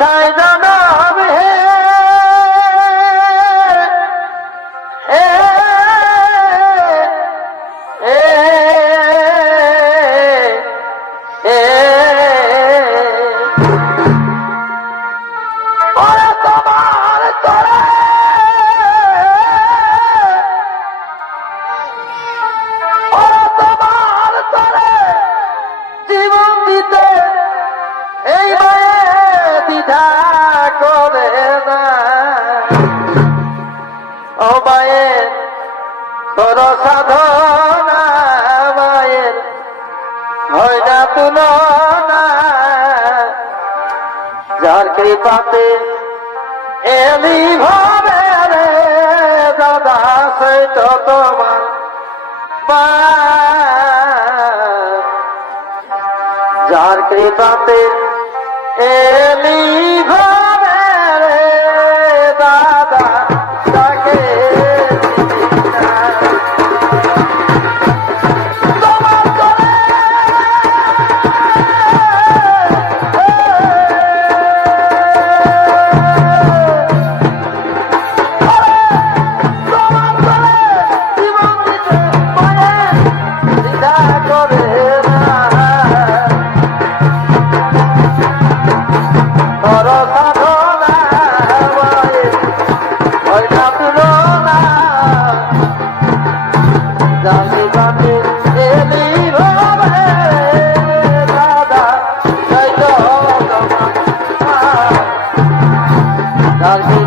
কোথায় জানাব হে হে। এ এ ওরে তোমার তরে। ওরে জীবন দিতে তোর সাধনা মায়ের হয় না তুলনা। যার কৃপাতে এলি ভাবে রে, দাদা, সেই তো তোমার যার কৃপাতে এলি Dar-me